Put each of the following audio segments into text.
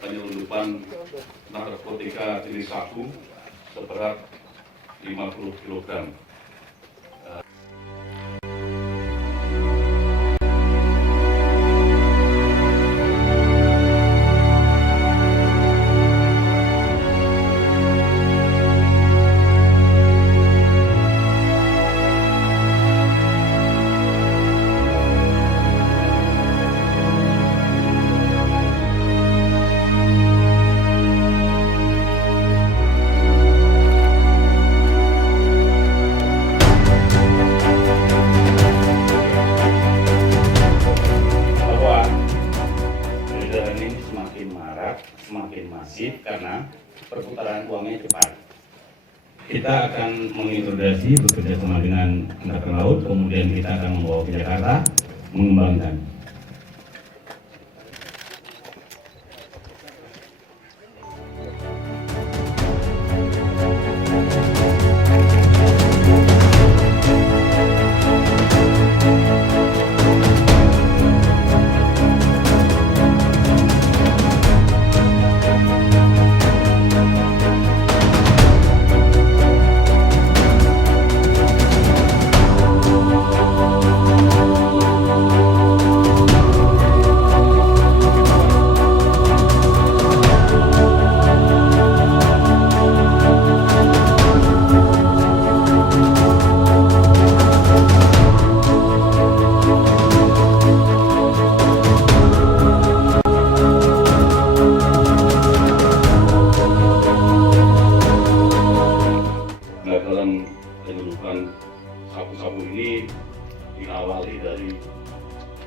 penyelundupan narkotika jenis sabu seberat 50 kg. Semakin masif karena perputaran uangnya cepat. Kita akan menginterogasi bekerja sama dengan Angkatan Laut, kemudian kita akan membawa ke Jakarta, mengembangkan. Dalam penyeludupan sabu-sabu ini diawali dari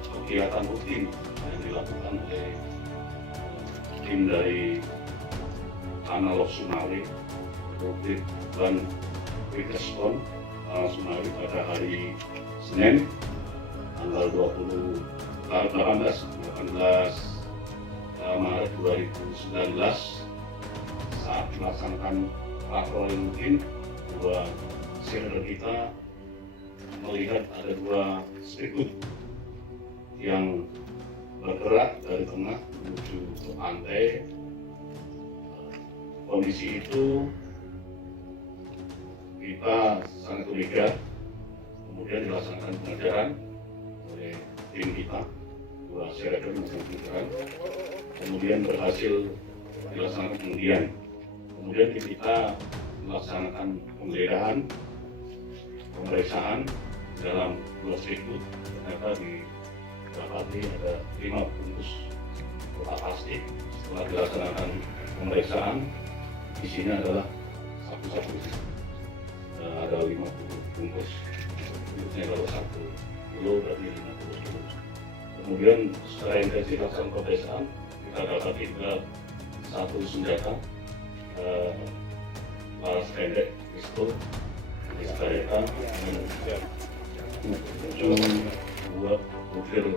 kegiatan rutin yang dilakukan oleh tim dari TNI AL Lhokseumawe, bulan respon Lhokseumawe pada hari Senin tanggal 18 Maret 2019 saat melaksanakan patroli rutin. Dua sirder kita melihat ada dua speedboat yang bergerak dari tengah menuju ke pantai. Kondisi itu kita sangat curiga, kemudian dilaksanakan pengejaran oleh tim kita, dua sirder melakukan pengejaran, kemudian berhasil dilaksanakan pengundian. Kemudian tim kita melaksanakan penggeledahan, pemeriksaan dalam dua speedboat. Ternyata didapati ada 5 bungkus kotak plastik. Setelah dilaksanakan pemeriksaan, isinya adalah sabu-sabu. Ada 50 bungkus, bungkusnya kalau 1 kilo berarti 50 kilo. Kemudian secara intensif dilaksanakan pemeriksaan, kita dapati juga satu senjata laras pendek, pistol, disertakan ujung buat butir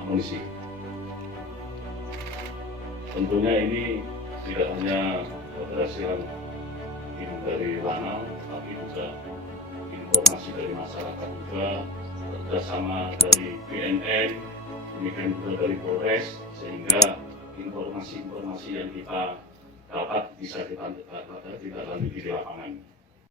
amunisi. Tentunya ini tidak hanya keberhasilan tim dari Lanal, tapi juga informasi dari masyarakat juga, kerjasama dari BNN, demikian juga dari Polres, sehingga informasi-informasi yang kita dapat bisa kita lanjuti di lapangan.